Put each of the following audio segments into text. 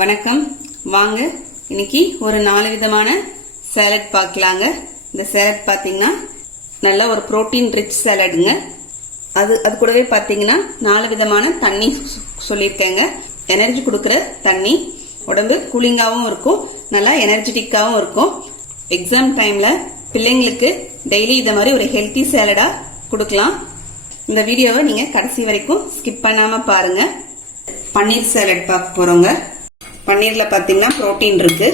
வணக்கம். வாங்க இன்னைக்கு ஒரு 4 விதமான சாலட் பார்க்கலாங்க. இந்த சாலட் பார்த்தீங்கன்னா நல்ல ஒரு புரோட்டீன் ரிச் சாலடுங்க. அது கூடவே பார்த்தீங்கன்னா 4 விதமான தண்ணி சொல்லியிருக்கேங்க. எனர்ஜி கொடுக்குற தண்ணி, உடம்பு கூலிங்காகவும் இருக்கும், நல்லா எனர்ஜெட்டிக்காகவும் இருக்கும். எக்ஸாம் டைமில் பிள்ளைங்களுக்கு டெய்லி இதை மாதிரி ஒரு ஹெல்த்தி சாலடாக கொடுக்கலாம். இந்த வீடியோவை நீங்கள் கடைசி வரைக்கும் ஸ்கிப் பண்ணாமல் பாருங்கள். பன்னீர் சாலட் பார்க்க போகிறோங்க. பன்னீரில் பார்த்தீங்கன்னா ப்ரோட்டீன் இருக்குது.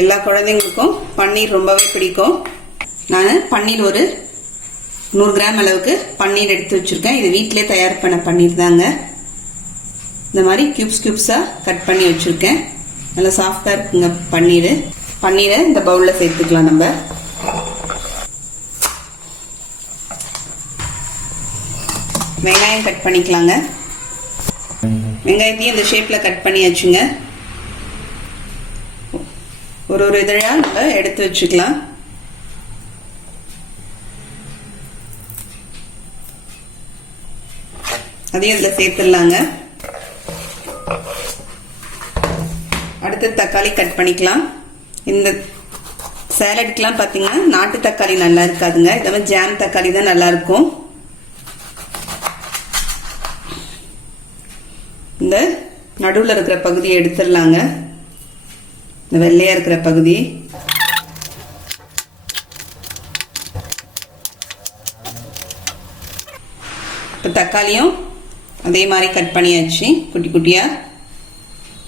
எல்லா குழந்தைங்களுக்கும் பன்னீர் ரொம்பவே பிடிக்கும். நான் பன்னீர் ஒரு 100 கிராம் அளவுக்கு பன்னீர் எடுத்து வச்சுருக்கேன். இது வீட்டிலே தயார் பண்ண பன்னீர் தாங்க. இந்த மாதிரி கியூப்ஸாக கட் பண்ணி வச்சுருக்கேன். நல்லா சாஃப்டாக இருக்குங்க பன்னீரை இந்த பவுலில் சேர்த்துக்கலாம். நம்ம வெங்காயம் கட் பண்ணிக்கலாங்க. வெங்காயத்தையும் இந்த ஷேப்பில் கட் பண்ணியாச்சுங்க. ஒரு இதழாக நம்ம எடுத்து வச்சுக்கலாம். அதையும் இதில் சேர்த்துடலாங்க. அடுத்து தக்காளி கட் பண்ணிக்கலாம். இந்த சாலடுக்கெலாம் பார்த்தீங்கன்னா நாட்டு தக்காளி நல்லா இருக்காதுங்க. இதை ஜாம் தக்காளி தான் நல்லா இருக்கும். இந்த நடுவில் இருக்கிற பகுதியை எடுத்துடலாங்க. இந்த வெள்ளையா இருக்கிற பகுதி. இப்போ தக்காளியும் அதே மாதிரி கட் பண்ணியாச்சு. குட்டி குட்டியா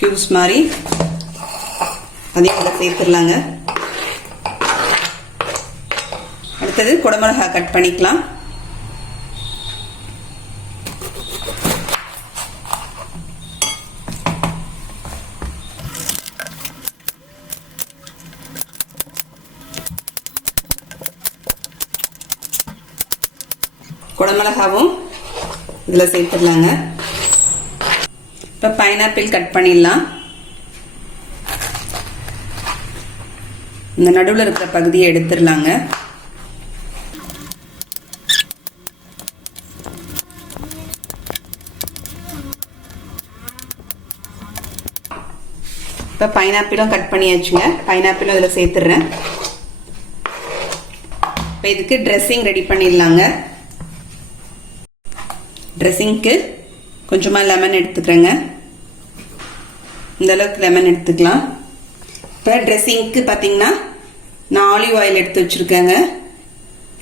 கியூப்ஸ் மாதிரி அதையும் அதில் சேர்த்துடலாங்க. அடுத்தது குடமிளகா கட் பண்ணிக்கலாம். குடமிளகாவும் இதில் சேர்த்துடலாங்க. இப்போ பைனாப்பிள் கட் பண்ணிடலாம். இந்த நடுவில் இருக்கிற பகுதியை எடுத்துடலாங்க. இப்போ பைனாப்பிளும் கட் பண்ணியாச்சுங்க. பைனாப்பிளும் இதில் சேர்த்துடுறேன். இப்போ இதுக்கு ட்ரெஸ்ஸிங் ரெடி பண்ணிடலாங்க. ட்ரெஸ்ஸிங்க்கு கொஞ்சமாக லெமன் எடுத்துக்கிறேங்க. இந்த அளவுக்கு லெமன் எடுத்துக்கலாம். இப்போ ட்ரெஸ்ஸிங்க்கு பார்த்தீங்கன்னா நான் ஆலிவ் ஆயில் எடுத்து வச்சுருக்கேங்க.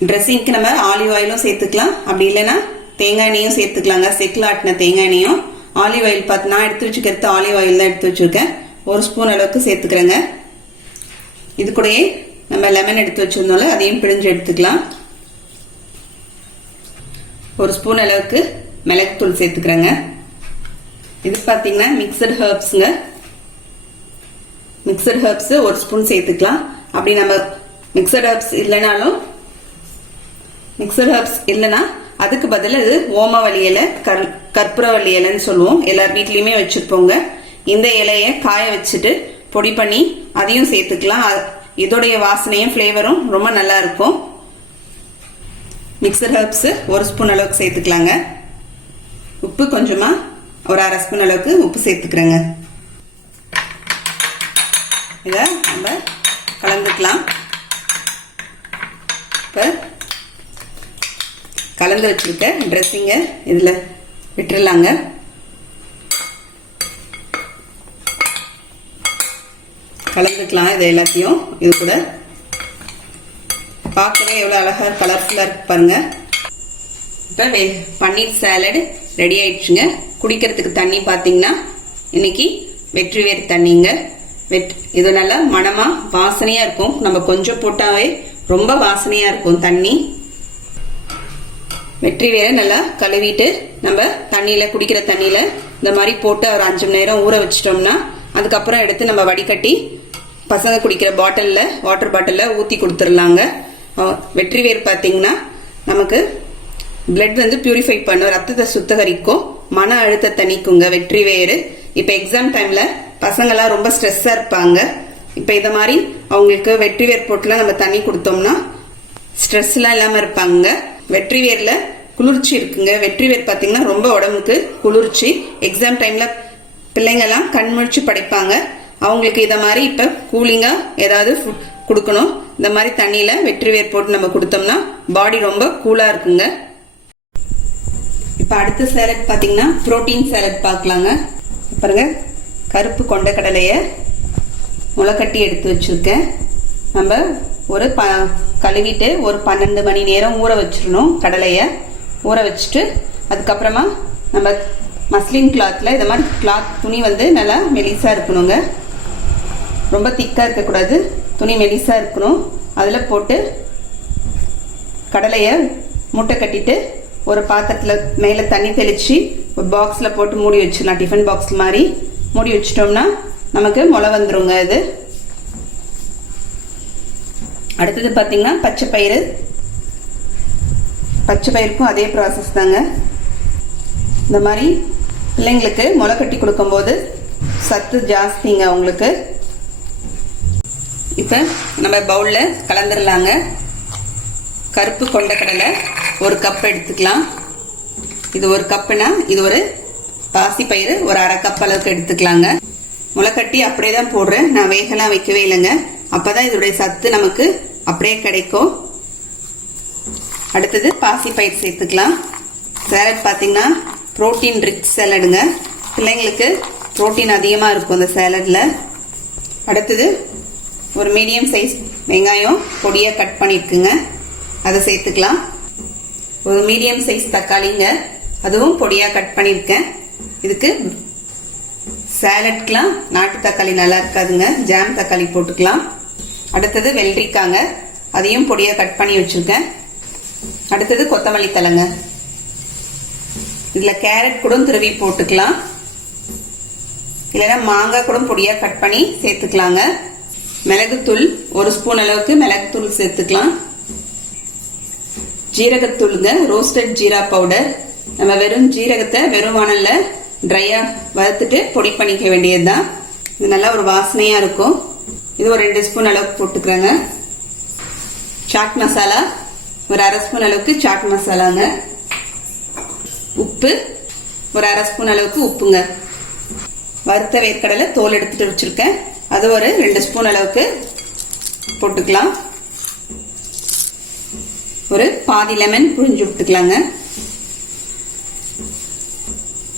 ட்ரெஸ்ஸிங்க்கு நம்ம ஆலிவ் ஆயிலும் சேர்த்துக்கலாம், அப்படி இல்லைன்னா தேங்காய் எண்ணெயும் சேர்த்துக்கலாங்க. செக்கில் ஆட்டின தேங்காய் எண்ணெயும். ஆலிவ் ஆயில் பார்த்து நான் எடுத்து வச்சுக்கிறது ஆலிவ் ஆயில் தான் எடுத்து வச்சுருக்கேன். 1 ஸ்பூன் அளவுக்கு சேர்த்துக்கிறேங்க. இது கூடயே நம்ம லெமன் எடுத்து வச்சுருந்தோம்ல, அதையும் பிழிஞ்சு எடுத்துக்கலாம். 1 ஸ்பூன் அளவுக்கு மிளகுத்தூள் சேர்த்துக்கிறேங்க. இது பார்த்தீங்கன்னா மிக்சட் ஹெர்ப்ஸுங்க. மிக்சட் ஹெர்ப்ஸ் 1 ஸ்பூன் சேர்த்துக்கலாம். அப்படி நம்ம மிக்சட் ஹெர்ப்ஸ் இல்லைன்னா அதுக்கு பதில் இது ஓமவல்லி இலை, கற்பூரவல்லி இலைன்னு சொல்லுவோம். எல்லார் வீட்லையுமே வச்சுருப்போங்க. இந்த இலையை காய வச்சுட்டு பொடி பண்ணி அதையும் சேர்த்துக்கலாம். இதோடைய வாசனையும் ஃப்ளேவரும் ரொம்ப நல்லா இருக்கும். மிக்சர் ஹெர்ப்ஸ் 1 ஸ்பூன் அளவுக்கு சேர்த்துக்கலாங்க. உப்பு கொஞ்சமாக ஒரு 1/2 ஸ்பூன் அளவுக்கு உப்பு சேர்த்துக்கிறேங்க. இதை நம்ம கலந்துக்கலாம். இப்போ கலந்து வச்சுருக்க ட்ரெஸ்ஸிங்கை இதில் விட்டுடலாங்க. கலந்துக்கலாம் இதை எல்லாத்தையும். இது கூட பார்க்கவே எவ்வளோ அழகாக கலர்ஃபுல்லாக இருக்கு பாருங்க. இப்போ பன்னீர் சாலட் ரெடி ஆயிடுச்சுங்க. குடிக்கிறதுக்கு தண்ணி பார்த்தீங்கன்னா இன்னைக்கு வெற்றிவேர் தண்ணிங்க. இது நல்லா மணமாக வாசனையாக இருக்கும். நம்ம கொஞ்சம் போட்டாவே ரொம்ப வாசனையாக இருக்கும் தண்ணி. வெற்றிவேரை நல்லா கழுவிட்டு நம்ம தண்ணியில், குடிக்கிற தண்ணியில் இந்த மாதிரி போட்டு ஒரு 5 மணி நேரம் ஊற வச்சிட்டோம்னா அதுக்கப்புறம் எடுத்து நம்ம வடிகட்டி பசங்க குடிக்கிற வாட்டர் பாட்டிலில் ஊற்றி கொடுத்துடலாங்க. வெற்றிவேர் பார்த்தீங்கன்னா நமக்கு பிளட் பியூரிஃபை பண்ணும், ரத்தத்தை சுத்தகரிக்கும், மன அழுத்தத்தை நீக்குங்க வெற்றிவேர். இப்போ எக்ஸாம் டைமில் பசங்கள்லாம் ரொம்ப ஸ்ட்ரெஸ்ஸாக இருப்பாங்க. இப்போ இதை மாதிரி அவங்களுக்கு வெற்றிவேர் போட்டுலாம் நம்ம தண்ணி கொடுத்தோம்னா ஸ்ட்ரெஸ்லாம் இல்லாமல் இருப்பாங்க. வெற்றிவேரில் குளிர்ச்சி இருக்குங்க. வெற்றிவேர் பார்த்தீங்கன்னா ரொம்ப உடம்புக்கு குளிர்ச்சி. எக்ஸாம் டைமில் பிள்ளைங்கெல்லாம் கண் முழிச்சு படிப்பாங்க. அவங்களுக்கு இதை மாதிரி இப்போ கூலிங்காக ஏதாவது கொடுக்கணும். இந்த மாதிரி தண்ணியில் வெற்றி வேர் போட்டு நம்ம கொடுத்தோம்னா பாடி ரொம்ப கூலாக இருக்குங்க. இப்போ அடுத்த சேலட் பார்த்தீங்கன்னா புரோட்டீன் சேலட் பார்க்கலாங்க. பாருங்க, கருப்பு கொண்டக்கடலையை முளைக்கட்டி எடுத்து வச்சுருக்கேன். நம்ம ஒரு கழுவிட்டு ஒரு 12 மணி நேரம் ஊற வச்சிடணும். கடலையை ஊற வச்சுட்டு அதுக்கப்புறமா நம்ம மஸ்லின் கிளாத்தில் இந்த மாதிரி கிளாத் துணி வந்து நல்லா மெலிசாக இருக்கணுங்க. ரொம்ப திக்காக இருக்கக்கூடாது, துணி மெலிசாக இருக்கணும். அதில் போட்டு கடலையை மூட்டை கட்டிட்டு ஒரு பாத்திரத்தில் மேலே தண்ணி தெளித்து ஒரு பாக்ஸில் போட்டு மூடி வச்சிடலாம். டிஃபன் பாக்ஸ் மாதிரி மூடி வச்சிட்டோம்னா நமக்கு முளை வந்துருங்க. இது அடுத்தது பார்த்தீங்கன்னா பச்சை பயிருக்கும் அதே ப்ராசஸ் தாங்க. இந்த மாதிரி பிள்ளைங்களுக்கு முளை கட்டி கொடுக்கும்போது சத்து ஜாஸ்திங்க அவங்களுக்கு. இப்போ நம்ம பவுலில் கலந்துடலாங்க. கருப்பு கொண்டக்கடலை 1 கப் எடுத்துக்கலாம். இது 1 கப்புனா இது ஒரு பாசிப்பயிறு ஒரு 1/2 கப் அளவுக்கு எடுத்துக்கலாங்க. முளைக்கட்டி அப்படியே தான் போடுறேன், நான் வேகலாம் வைக்கவே இல்லைங்க. அப்போதான் இதோடைய சத்து நமக்கு அப்படியே கிடைக்கும். அடுத்தது பாசிப்பயிறு சேர்த்துக்கலாம். சேலட் பார்த்தீங்கன்னா புரோட்டீன் ரிச் சேலடுங்க. பிள்ளைங்களுக்கு புரோட்டீன் அதிகமாக இருக்கும் இந்த சேலடில். அடுத்தது ஒரு மீடியம் சைஸ் வெங்காயம் பொடியாக கட் பண்ணியிருக்குங்க, அதை சேர்த்துக்கலாம். ஒரு மீடியம் சைஸ் தக்காளிங்க, அதுவும் பொடியாக கட் பண்ணியிருக்கேன். இதுக்கு சேலட்க்கெலாம் நாட்டு தக்காளி நல்லா இருக்காதுங்க, ஜாம் தக்காளி போட்டுக்கலாம். அடுத்தது வெள்ளரிக்காங்க, அதையும் பொடியாக கட் பண்ணி வச்சுருக்கேன். அடுத்தது கொத்தமல்லி தழைங்க. இதில் கேரட் கூட துருவி போட்டுக்கலாம், இல்லைன்னா மாங்காய் கூட பொடியாக கட் பண்ணி சேர்த்துக்கலாங்க. மிளகுத்தூள் 1 ஸ்பூன் அளவுக்கு மிளகுத்தூள் சேர்த்துக்கலாம். ஜீரகத்தூளுங்க, ரோஸ்டட் ஜீரா பவுடர். நம்ம வெறும் ஜீரகத்தை வெறும் வானல்ல ட்ரையாக வறுத்துட்டு பொடி பண்ணிக்க வேண்டியது தான். இது நல்லா ஒரு வாசனையாக இருக்கும். இது ஒரு 2 ஸ்பூன் அளவுக்கு போட்டுக்கிறேங்க. சாட் மசாலா ஒரு 1/2 ஸ்பூன் அளவுக்கு சாட் மசாலாங்க. உப்பு ஒரு 1/2 ஸ்பூன் அளவுக்கு உப்புங்க. வறுத்த வேர்க்கடலை தோல் எடுத்துட்டு வச்சிருக்கேன், அது ஒரு 2 ஸ்பூன் அளவுக்கு போட்டுக்கலாம். ஒரு பாதி லெமன் புழிஞ்சு விட்டுக்கலாங்க.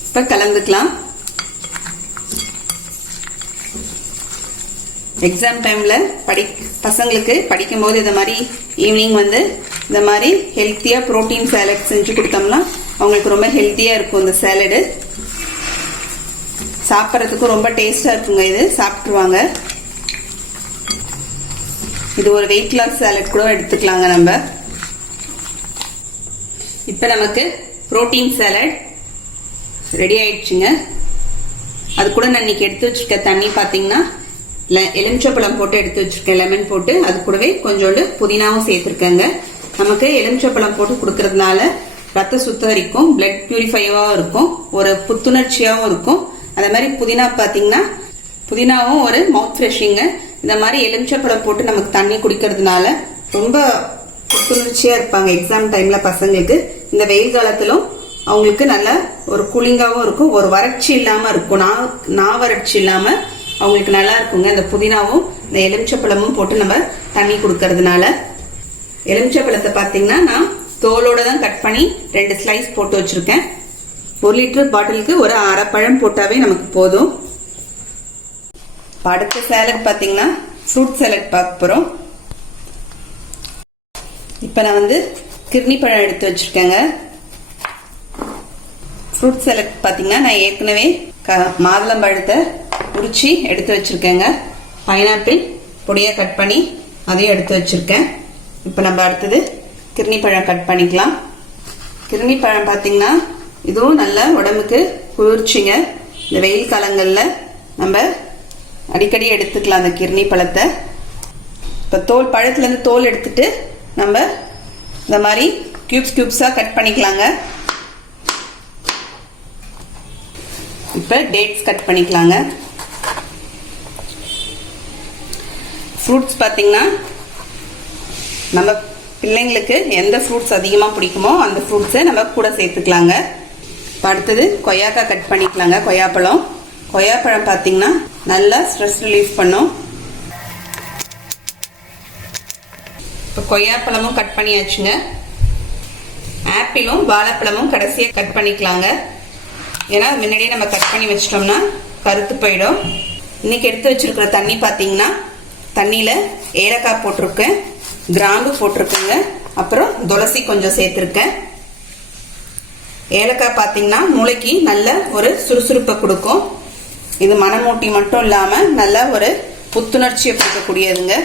இப்ப கலந்துக்கலாம். எக்ஸாம் டைம்ல பசங்களுக்கு படிக்கும் போது இந்த மாதிரி ஈவினிங் வந்து இந்த மாதிரி ஹெல்த்தியா புரோட்டீன் சேலட் செஞ்சு கொடுத்தோம்னா அவங்களுக்கு ரொம்ப ஹெல்த்தியா இருக்கும். இந்த சேலடு சாப்பிட்றதுக்கு ரொம்ப டேஸ்டா இருக்குங்க. இது சாப்பிட்டுருவாங்க. இது ஒரு வெயிட் லாஸ் சேலட் கூட எடுத்துக்கலாங்க நம்ம. இப்ப நமக்கு புரோட்டீன் சேலட் ரெடி ஆயிடுச்சுங்க. அது கூட நான் இன்னைக்கு எடுத்து வச்சிருக்க தண்ணி பாத்தீங்கன்னா எலுமிச்சப்பழம் போட்டு எடுத்து வச்சிருக்கேன், லெமன் போட்டு. அது கூடவே கொஞ்சோண்டு புதினாவும் சேர்த்திருக்கேங்க. நமக்கு எலுமிச்சப்பழம் போட்டு கொடுக்கறதுனால ரத்த சுத்தரிக்கும், பிளட் பியூரிஃபைவாகவும் இருக்கும், ஒரு புத்துணர்ச்சியாகவும் இருக்கும். அதே மாதிரி புதினா பாத்தீங்கன்னா புதினாவும் ஒரு மவுத் ஃப்ரெஷிங்க. இந்த மாதிரி எலுமிச்சப்பழம் போட்டு நமக்கு தண்ணி குடிக்கிறதுனால ரொம்ப புத்துணர்ச்சியா இருப்பாங்க எக்ஸாம் டைம்ல பசங்களுக்கு. இந்த வெயில் காலத்திலும் அவங்களுக்கு நல்ல ஒரு கூலிங்காகவும் இருக்கும், ஒரு வறட்சி இல்லாம இருக்கும், நா வறட்சி இல்லாம அவங்களுக்கு நல்லா இருக்குங்க. இந்த புதினாவும் இந்த எலுமிச்சப்பழமும் போட்டு நம்ம தண்ணி கொடுக்கறதுனால. எலுமிச்சப்பழத்தை பாத்தீங்கன்னா நான் தோலோட தான் கட் பண்ணி 2 ஸ்லைஸ் போட்டு வச்சிருக்கேன். 1 லிட்டர் பாட்டிலுக்கு ஒரு 1/2 பழம் போட்டாவே நமக்கு போதும். அடுத்த சேலட் பாத்தீங்கன்னா ஃப்ரூட் சேலட் பார்க்க போறோம். இப்ப நான் வந்து கிர்னி பழம் எடுத்து வச்சிருக்கேங்க. ஃப்ரூட் சேலட் பாத்தீங்கன்னா நான் ஏற்கனவே மாதுளம்பழத்தை உரிச்சு எடுத்து வச்சிருக்கேங்க. பைனாப்பிள் பொடியா கட் பண்ணி அதையும் எடுத்து வச்சிருக்கேன். இப்ப நம்ம அடுத்தது கிர்னி பழம் கட் பண்ணிக்கலாம். கிர்னி பழம் பாத்தீங்கன்னா இதுவும் நல்ல உடம்புக்கு குளிர்ச்சிங்க. இந்த வெயில் காலங்கள்ல நம்ம அடிக்கடி எடுத்துக்கலாம் அந்த கிர்னி பழத்தை. இப்ப தோல் பழத்துல இருந்து தோல் எடுத்துட்டு நம்ம இந்த மாதிரி கியூப்ஸா கட் பண்ணிக்கலாங்க. இப்ப டேட்ஸ் கட் பண்ணிக்கலாங்க. ஃப்ரூட்ஸ் பாத்தீங்கன்னா நம்ம பிள்ளைங்களுக்கு எந்த ஃப்ரூட்ஸ் அதிகமா பிடிக்குமோ அந்த ஃப்ரூட்ஸை நம்ம கூட சேர்த்துக்கலாங்க. அடுத்தது கொய்யாக்காய் கட் பண்ணிக்கலாங்க. கொய்யாப்பழம் கொய்யாப்பழம் பார்த்தீங்கன்னா நல்லா ஸ்ட்ரெஸ் ரிலீஃப் பண்ணும். இப்போ கொய்யாப்பழமும் கட் பண்ணியாச்சுங்க. ஆப்பிளும் வாழைப்பழமும் கடைசியாக கட் பண்ணிக்கலாங்க. ஏன்னா முன்னாடியே நம்ம கட் பண்ணி வச்சிட்டோம்னா கருத்து போயிடும். இன்னைக்கு எடுத்து வச்சிருக்கிற தண்ணி பார்த்தீங்கன்னா தண்ணியில் ஏலக்காய் போட்டிருக்கேன், கிராம்பு போட்டிருக்கேங்க, அப்புறம் துளசி கொஞ்சம் சேர்த்துருக்கேன். ஏலக்காய் பார்த்தீங்கன்னா மூளைக்கு நல்ல ஒரு சுறுசுறுப்பை கொடுக்கும். இது மனமூட்டி மட்டும் இல்லாமல் நல்ல ஒரு புத்துணர்ச்சியை கொடுக்கக்கூடியதுங்க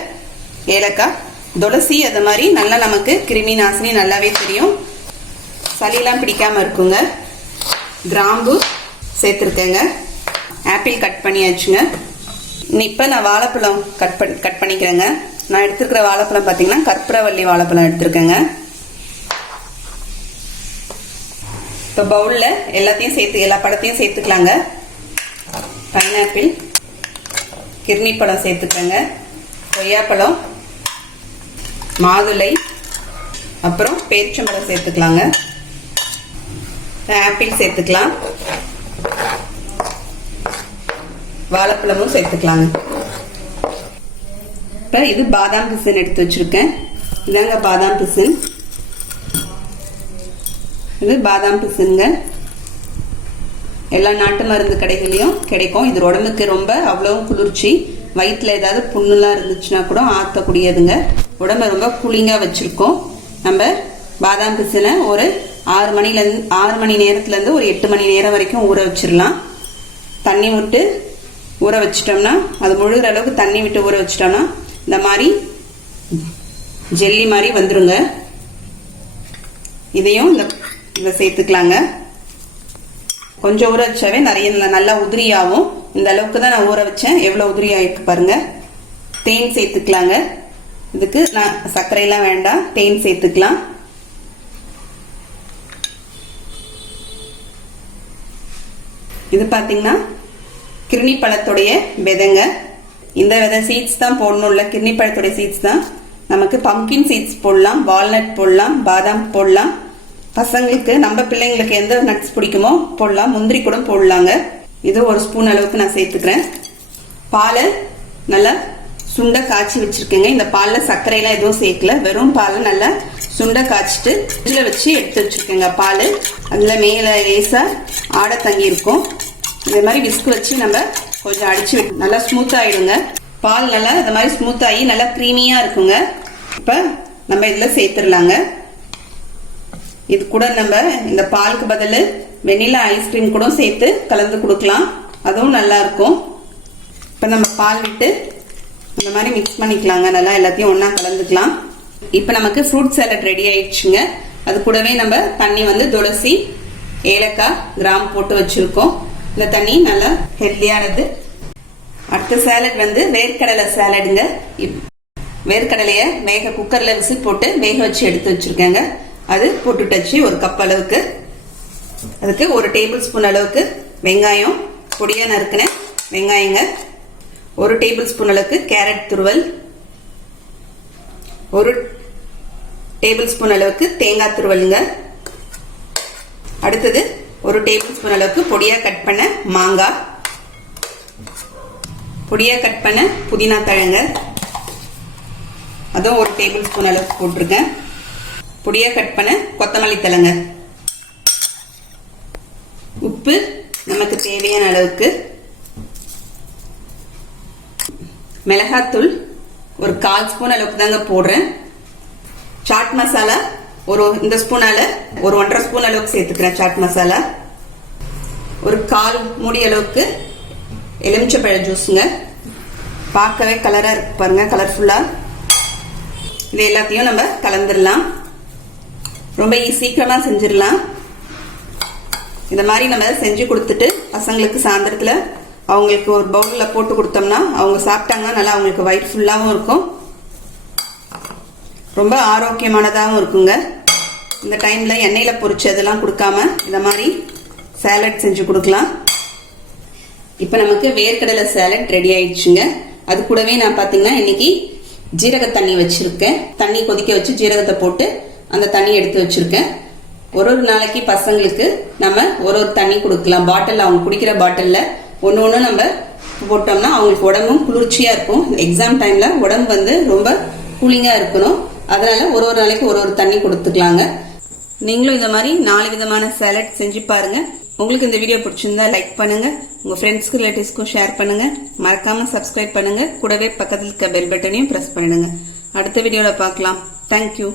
ஏலக்காய். துளசி அது மாதிரி நல்லா நமக்கு கிருமி நாசினி நல்லாவே தெரியும், சளியெல்லாம் பிடிக்காம இருக்குங்க. கிராம்பு சேர்த்துருக்கேங்க. Apple cut பண்ணியாச்சுங்க. இப்போ நான் வாழைப்பழம் கட் பண்ணிக்கிறேங்க. நான் எடுத்துருக்கிற வாழைப்பழம் பார்த்தீங்கன்னா கற்பூரவள்ளி வாழைப்பழம் எடுத்துருக்கேங்க. இப்போ பவுலில் எல்லா பழத்தையும் சேர்த்துக்கலாங்க. பைனாப்பிள், கிர்னி பழம் சேர்த்துக்கங்க, கொய்யாப்பழம், மாதுளை, அப்புறம் பேரிச்சம்பழம் சேர்த்துக்கலாங்க. ஆப்பிள் சேர்த்துக்கலாம், வாழைப்பழமும் சேர்த்துக்கலாங்க. இப்போ இது பாதாம் பிசின் எடுத்து வச்சிருக்கேன். இதாங்க பாதாம் பிசின். இது பாதாம் பிசின்ங்க. எல்லா நாட்டு மருந்து கடைகளையும் கிடைக்கும். இது உடம்புக்கு ரொம்ப அவ்வளவு குளிர்ச்சி. வயிற்றுல ஏதாவது புண்ணுலாம் இருந்துச்சுன்னா கூட ஆற்றக்கூடியதுங்க. உடம்ப ரொம்ப கூலிங்காக வச்சிருக்கோம். நம்ம பாதாம் பிசினை ஒரு 6 மணி நேரத்துலேருந்து ஒரு 8 மணி நேரம் வரைக்கும் ஊற வச்சிடலாம். தண்ணி விட்டு ஊற வச்சிட்டோம்னா, அது முழுகிற அளவுக்கு தண்ணி விட்டு ஊற வச்சிட்டோம்னா இந்த மாதிரி ஜெல்லி மாதிரி வந்துருங்க. இதையும் இதை சேர்த்துக்கலாங்க. கொஞ்சம் ஊற வச்சாவே நிறைய நல்லா உதிரியாகும். இந்த அளவுக்கு தான் நான் ஊற வச்சேன். எவ்வளோ உதிரியாயிருக்கு பாருங்க. தேன் சேர்த்துக்கலாங்க. இதுக்கு நான் சர்க்கரையெல்லாம் வேண்டாம், தேன் சேர்த்துக்கலாம். இது பார்த்தீங்கன்னா கிர்னி பழத்துடைய விதைங்க. இந்த விதை சீட்ஸ் தான் போடணும். இல்லை, கிர்னி பழத்துடைய சீட்ஸ் தான். நமக்கு பம்கின் சீட்ஸ் போடலாம், வால்நட் போடலாம், பாதாம் போடலாம். பசங்களுக்கு நம்ம பிள்ளைங்களுக்கு எந்த நட்ஸ் பிடிக்குமோ போடலாம். முந்திரி கூட போடலாங்க. இது ஒரு ஸ்பூன் அளவுக்கு நான் சேர்த்துக்கிறேன். பாலை நல்லா சுண்டை காய்ச்சி வச்சிருக்கேங்க. இந்த பாலில் சர்க்கரையெல்லாம் எதுவும் சேர்க்கல, வெறும் பாலை நல்லா சுண்டை காய்ச்சிட்டு ஃப்ரிட்ஜில் வச்சு எடுத்து வச்சிருக்கேங்க. பால் அதில் மேலே லேசாக ஆடை தங்கி இருக்கும். இந்த மாதிரி விஸ்க் வச்சு நம்ம கொஞ்சம் அடிச்சு நல்லா ஸ்மூத் ஆயிடுங்க. பால் நல்லா இந்த மாதிரி ஸ்மூத் ஆகி நல்லா க்ரீமியாக இருக்குங்க. இப்போ நம்ம இதில் சேர்த்துடலாங்க. இது கூட நம்ம இந்த பாலுக்கு பதில் வெண்ணிலா ஐஸ்கிரீம் கூட சேர்த்து கலந்து கொடுக்கலாம், அதுவும் நல்லா இருக்கும். இப்போ நம்ம பால் விட்டு இந்த மாதிரி மிக்ஸ் பண்ணிக்கலாங்க. நல்லா எல்லாத்தையும் ஒன்றா கலந்துக்கலாம். இப்போ நமக்கு ஃப்ரூட் சாலட் ரெடி ஆயிடுச்சுங்க. அது கூடவே நம்ம தண்ணி துளசி, ஏலக்காய், கிராம்பு போட்டு வச்சிருக்கோம். இந்த தண்ணி நல்லா ஹெல்த்தியானது. அடுத்த சாலட் வேர்க்கடலை சாலடுங்க. வேர்க்கடலையை குக்கரில் விசில் போட்டு வேக வச்சு எடுத்து வச்சிருக்கேங்க. அது போட்டுட்டச்சு ஒரு கப் அளவுக்கு. அதுக்கு 1 டேபிள் ஸ்பூன் அளவுக்கு வெங்காயம், பொடியா நறுக்கின வெங்காயங்க, 1 டேபிள் ஸ்பூன் அளவுக்கு கேரட் துருவல், 1 டேபிள் ஸ்பூன் அளவுக்கு தேங்காய் துருவலுங்க. அடுத்தது 1 டேபிள் ஸ்பூன் அளவுக்கு பொடியா கட் பண்ண மாங்காய், பொடியா கட் பண்ண புதினா தழங்க, அதுவும் 1 டேபிள் ஸ்பூன் அளவுக்கு போட்டிருக்கேன். பொடியா கட் பண்ண கொத்தமல்லி தழைங்க. உப்பு நமக்கு தேவையான அளவுக்கு, மிளகாத்தூள் ஒரு 1/4 ஸ்பூன் அளவுக்கு தாங்க போடுறேன். சாட் மசாலா இந்த ஸ்பூனால ஒரு 1.5 ஸ்பூன் அளவுக்கு சேர்த்துக்கிறேன். சாட் மசாலா ஒரு 1/4 மூடி அளவுக்கு எலுமிச்சப்பழ ஜூஸுங்க. பார்க்கவே கலரா இருக்கு பாருங்க, கலர்ஃபுல்லா. இது எல்லாத்தையும் நம்ம கலந்துடலாம். ரொம்ப சீக்கிரமா செஞ்சிடலாம். இந்த மாதிரி நம்ம செஞ்சு கொடுத்துட்டு பசங்களுக்கு சாயந்தரத்துல அவங்களுக்கு ஒரு பவுல்ல போட்டு கொடுத்தோம்னா அவங்க சாப்பிட்டாங்கன்னா நல்லா அவங்களுக்கு வயிறு ஃபுல்லாகவும் இருக்கும், ரொம்ப ஆரோக்கியமானதாகவும் இருக்குங்க. இந்த டைம்ல எண்ணெயில பொரிச்சதெல்லாம் கொடுக்காம இந்த மாதிரி சாலட் செஞ்சு கொடுக்கலாம். இப்போ நமக்கு வேர்க்கடலை சாலட் ரெடி ஆயிடுச்சுங்க. அது கூடவே நான் பார்த்தீங்கன்னா இன்னைக்கு ஜீரக தண்ணி வச்சிருக்கேன். தண்ணி கொதிக்க வச்சு ஜீரகத்தை போட்டு அந்த தண்ணி எடுத்து வச்சிருக்கேன். ஒரு நாளைக்கு பசங்களுக்கு நம்ம ஒரு தண்ணி கொடுக்கலாம். பாட்டில் அவங்க குடிக்கிற பாட்டில்ல ஒன்று ஒன்று நம்ம போட்டோம்னா அவங்களுக்கு உடம்பும் குளிர்ச்சியாக இருக்கும். எக்ஸாம் டைமில் உடம்பு வந்து ரொம்ப கூலிங்காக இருக்கணும். அதனால ஒரு ஒரு நாளைக்கு ஒரு ஒரு தண்ணி கொடுத்துக்கலாங்க. நீங்களும் இந்த மாதிரி 4 விதமான சாலட் செஞ்சு பாருங்க. உங்களுக்கு இந்த வீடியோ பிடிச்சிருந்தா லைக் பண்ணுங்க, உங்க ஃப்ரெண்ட்ஸ்க்கும் ரிலேட்டிவ்ஸ்க்கும் ஷேர் பண்ணுங்க, மறக்காம சப்ஸ்கிரைப் பண்ணுங்க, கூடவே பக்கத்தில் இருக்க பெல் பட்டனையும் பிரஸ் பண்ணுங்க. அடுத்த வீடியோல பார்க்கலாம். தேங்க்யூ.